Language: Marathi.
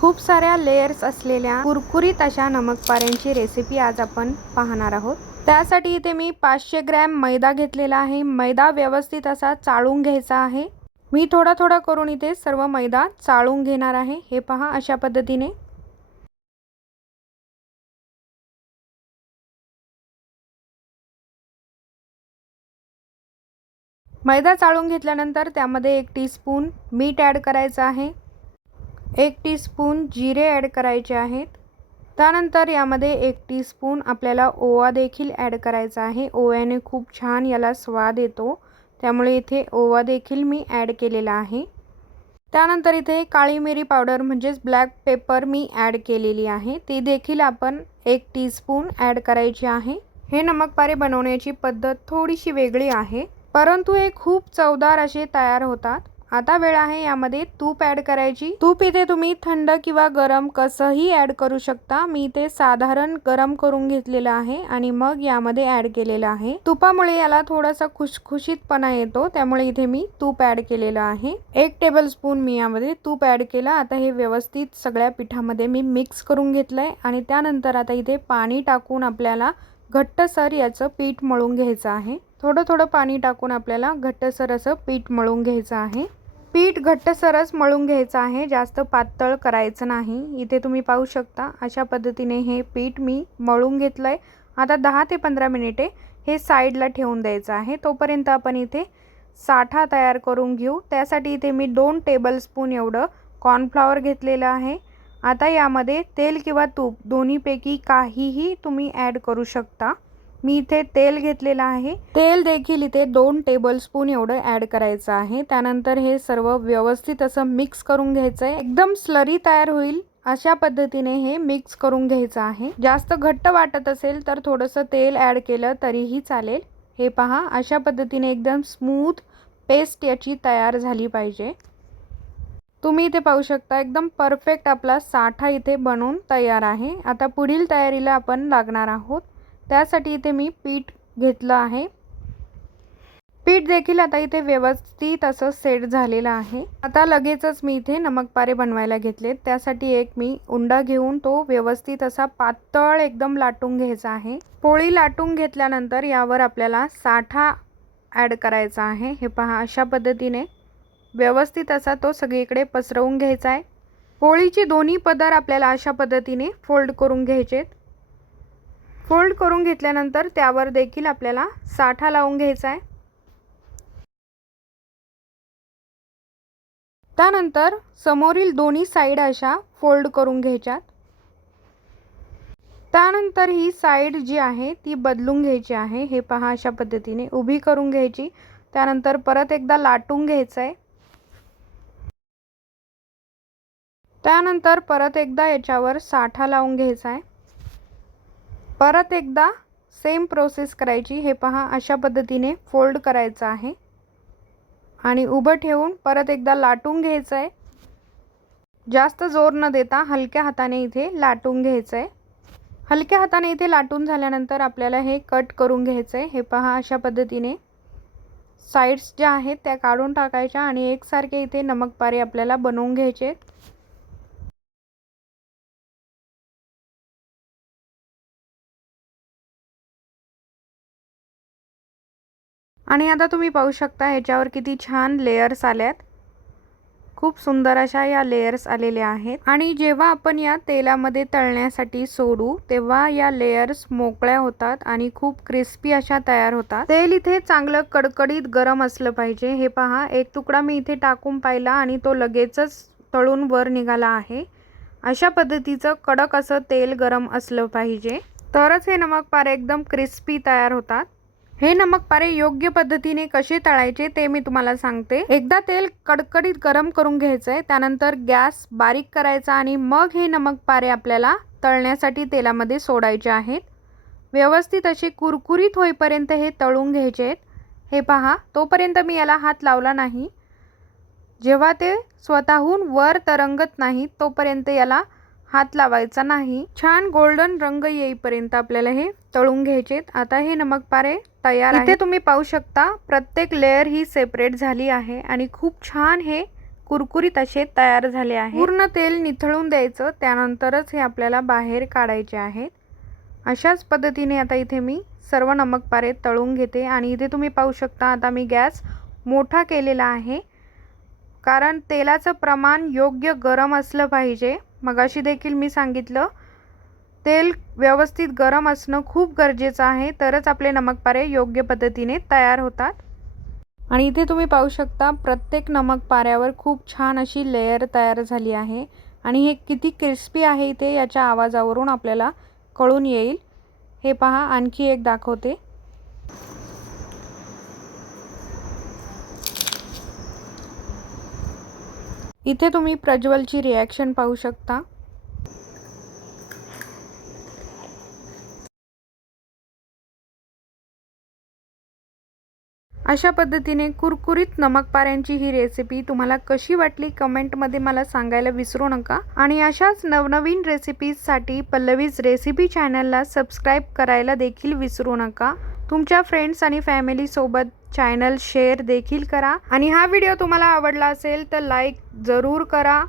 खूप साऱ्या लेयर्स असलेल्या कुरकुरीत अशा नमक पाऱ्यांची रेसिपी आज आपण पाहणार आहोत. त्यासाठी इथे मी पाचशे ग्रॅम मैदा घेतलेला आहे. मैदा व्यवस्थित असा चाळून घ्यायचा आहे. मी थोडा थोडा करून इथे सर्व मैदा चाळून घेणार आहे. हे पहा अशा पद्धतीने. मैदा चाळून घेतल्यानंतर त्यामध्ये एक टीस्पून मीठ ॲड करायचं आहे. एक टीस्पून जिरे ॲड करायचे आहेत. त्यानंतर यामध्ये एक टीस्पून आपल्याला ओवा देखील ॲड करायचा आहे. ओव्याने खूप छान याला स्वाद येतो. त्यामुळे इथे ओवा देखील मी ॲड केलेला आहे. त्यानंतर इथे काळी मिरी पावडर म्हणजेच ब्लॅक पेपर मी ॲड केलेली आहे. ती देखील आपण एक टीस्पून ॲड करायची आहे. हे नमकपारे बनवण्याची पद्धत थोडीशी वेगळी आहे. परंतु हे खूप चवदार असे तयार होतात. आता वेळ आहे यामध्ये तूप ॲड करायची. तूप इथे तुम्ही थंड किंवा गरम कसंही ॲड करू शकता. मी इथे साधारण गरम करून घेतलेलं आहे आणि मग यामध्ये ॲड केलेलं आहे. तुपामुळे याला थोडासा खुशखुशीतपणा येतो त्यामुळे इथे मी तूप ॲड केलेलं आहे. एक टेबल स्पून मी यामध्ये तूप ॲड केलं. आता हे व्यवस्थित सगळ्या पिठामध्ये मी मिक्स करून घेतलंय आणि त्यानंतर आता इथे पाणी टाकून आपल्याला घट्टसर याचं पीठ मळून घ्यायचं आहे. थोडं थोडं पाणी टाकून आपल्याला घट्टसर असं पीठ मळून घ्यायचं आहे. पीठ घट्टसरच मळून घ्यायचं आहे जास्त पातळ करायचं नाही. इथे तुम्ही पाहू शकता अशा पद्धतीने हे पीठ मी मळून घेतलं आहे आता दहा ते पंधरा मिनिटे हे साईडला ठेवून द्यायचं आहे. तोपर्यंत आपण इथे साठा तयार करून घेऊ. त्यासाठी इथे मी दोन टेबलस्पून एवढं कॉर्नफ्लॉवर घेतलेलं आहे. आता यामध्ये तेल किंवा तूप दोन्हीपैकी काहीही तुम्ही ॲड करू शकता. मी इथे तेल घेतलेलं आहे. तेल देखील इथे दोन टेबलस्पून एवढं ॲड करायचं आहे. त्यानंतर हे सर्व व्यवस्थित असं मिक्स करून घ्यायचं आहे एकदम स्लरी तयार होईल अशा पद्धतीने हे मिक्स करून घ्यायचं आहे. जास्त घट्ट वाटत असेल तर थोडंसं तेल ॲड केलं तरीही चालेल. हे पहा अशा पद्धतीने एकदम स्मूथ पेस्ट याची तयार झाली पाहिजे. तुम्ही इथे पाहू शकता एकदम परफेक्ट आपला साठा इथे बनवून तयार आहे. आता पुढील तयारीला आपण लागणार आहोत. त्यासाठी इथे मी पीठ घेतलं आहे. पीठ देखील आता इथे व्यवस्थित असं सेट झालेलं आहे. आता लगेचच मी इथे नमकपारे बनवायला घेतले त्यासाठी एक मी उंडा घेऊन तो व्यवस्थित असा पातळ एकदम लाटून घ्यायचा आहे. पोळी लाटून घेतल्यानंतर यावर आपल्याला साठा ॲड करायचा आहे. हे पहा अशा पद्धतीने व्यवस्थित असा तो सगळीकडे पसरवून घ्यायचा आहे. पोळीचे दोन्ही पदर आपल्याला अशा पद्धतीने फोल्ड करून घ्यायचेत. फोल्ड करून घेतल्यानंतर त्यावर देखील आपल्याला साठा लावून घ्यायचा आहे. त्यानंतर समोरील दोन्ही साईड अशा फोल्ड करून घ्यायच्यात. त्यानंतर ही साईड जी आहे ती बदलून घ्यायची आहे. हे पहा अशा पद्धतीने उभी करून घ्यायची. त्यानंतर परत एकदा लाटून घ्यायचं आहे. त्यानंतर परत एकदा याच्यावर साठा लावून घ्यायचा आहे. परत एकदा सेम प्रोसेस करायची. हे पहा अशा पद्धतीने फोल्ड करायचं आहे. आणि उभं ठेवून परत एकदा लाटून घ्यायचं आहे जास्त जोर न देता हलक्या हाताने इथे लाटून घ्यायचं आहे हलक्या हाताने इथे लाटून झाल्यानंतर आपल्याला हे कट करून घ्यायचं आहे हे पहा अशा पद्धतीने साईड्स ज्या आहेत त्या काढून टाकायच्या आणि एकसारखे इथे नमकपारे आपल्याला बनवून घ्यायचे आणि आता तुम्ही पाहू शकता ह्याच्यावर किती छान लेयर्स आल्यात. खूप सुंदर अशा या लेयर्स आलेल्या आहेत. आणि जेव्हा आपण या तेलामध्ये तळण्यासाठी सोडू तेव्हा या लेयर्स मोकळ्या होतात आणि खूप क्रिस्पी अशा तयार होतात. तेल इथे चांगलं कडकडीत गरम असलं पाहिजे. हे पहा एक तुकडा मी इथे टाकून पाहिला आणि तो लगेचच तळून वर निघाला आहे. अशा पद्धतीचं कडक असं तेल गरम असलं पाहिजे. तरच हे नमक पारे एकदम क्रिस्पी तयार होतात. हे नमक पारे योग्य पद्धतीने कसे तळायचे ते मी तुम्हाला सांगते. एकदा तेल कडकडीत गरम करून घ्यायचं आहे त्यानंतर गॅस बारीक करायचा आणि मग हे नमक पारे आपल्याला तळण्यासाठी तेलामध्ये सोडायचे आहेत. व्यवस्थित असे कुरकुरीत होईपर्यंत हे तळून घ्यायचे आहेत. हे पहा तोपर्यंत मी याला हात लावला नाही. जेव्हा ते स्वतःहून वर तरंगत नाही तोपर्यंत याला हात लावायचा नाही. छान गोल्डन रंग येईपर्यंत आपल्याला हे तळून घ्यायचे आता हे नमक पारे तयार इथे तुम्ही पाहू शकता प्रत्येक लेअर ही सेपरेट झाली आहे आणि खूप छान हे कुरकुरीत असे तयार झाले आहे. पूर्ण तेल निथळून द्यायचं त्यानंतरच हे आपल्याला बाहेर काढायचे आहेत. अशाच पद्धतीने आता इथे मी सर्व नमक पारे तळून घेते आणि इथे तुम्ही पाहू शकता आता मी गॅस मोठा केलेला आहे. कारण तेलाचं प्रमाण योग्य गरम असलं पाहिजे. मगाशी देखील मी सांगितलं तेल व्यवस्थित गरम असणं खूप गरजेचं आहे. तरच आपले नमकपारे योग्य पद्धतीने तयार होतात. आणि इथे तुम्ही पाहू शकता प्रत्येक नमक पाऱ्यावर खूप छान अशी लेयर तयार झाली आहे. आणि हे किती क्रिस्पी आहे इथे याच्या आवाजावरून आपल्याला कळून येईल. हे पहा आणखी एक दाखवते. इथे तुम्ही प्रज्वलची रिॲक्शन पाहू शकता. अशा पद्धतीने कुरकुरीत नमकपाऱ्यांची ही रेसिपी तुम्हाला कशी वाटली कमेंटमध्ये मला सांगायला विसरू नका. आणि अशाच नवनवीन रेसिपीजसाठी पल्लवीज रेसिपी चॅनलला सबस्क्राईब करायला देखील विसरू नका. तुमच्या फ्रेंड्स आणि फॅमिलीसोबत चॅनल शेअर देखील करा. आणि हा व्हिडिओ तुम्हाला आवडला असेल तर लाईक जरूर करा.